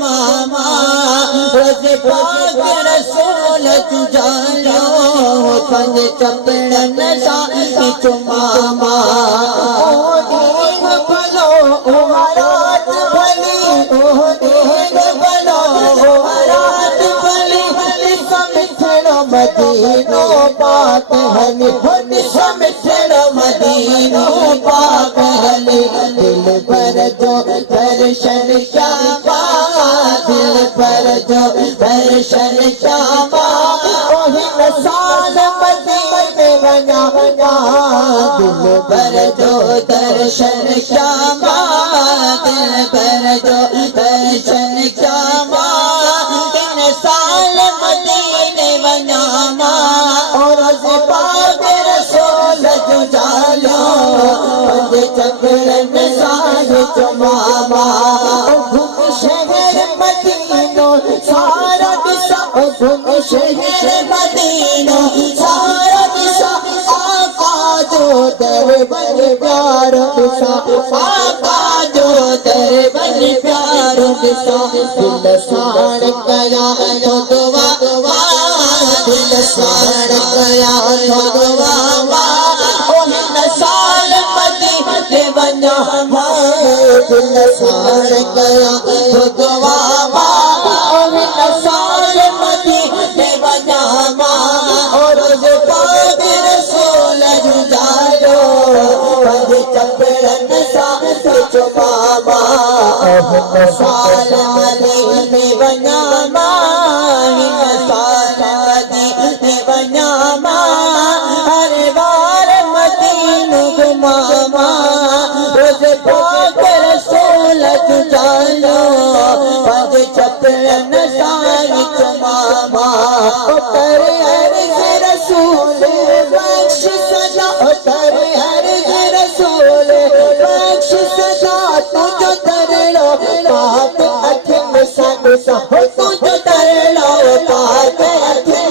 मामा रोज़ पाक रसूल तुझालो पंज चपड़न सां मामा ओ दीन भलो ओ रात भली ओ दीन भलो ओ रात भली समिठड़ो मदीनो पाक हली समिठड़ो मदीनो पाक हली दिल पर जो दर्शन शामा दिल पर जो दर्शन शामा ओही साल मदीने वञा दिल पर जो दर्शन शामा दिल पर जो दर्शन शामा इन साल मदीने वञा और पाक रसूल जुझालो पंज चपड़न सां मामा घुम शहर मदीनो सारा दिशा घुम शहर मदीनो सारा दिशा आका जो दरबार प्यारो दिशा आका जो दरबार प्यारो दिशा दिल साड़ कया तो दुआ दिल साड़ कया तो दुआ ओही साल मदीने वञा दिल साड़ कया तो दुआ ओही साल मदीने वञा और पाक रसूल जुझालो पंज चपड़न सां मामा ओही साल मदीने वञा साल मदीने वञा हर बार मदीनो घुमामा रोज़ पाक रसूल जुझालो पंज चपड़न सां मामा कर अर्ज़ रसूल बख्श सजा कर अर्ज़ रसूल बख्श सजा तुझो तरलो पाक अखियुनि सां ॾिसां तुझो तरलो पाक अखियुनि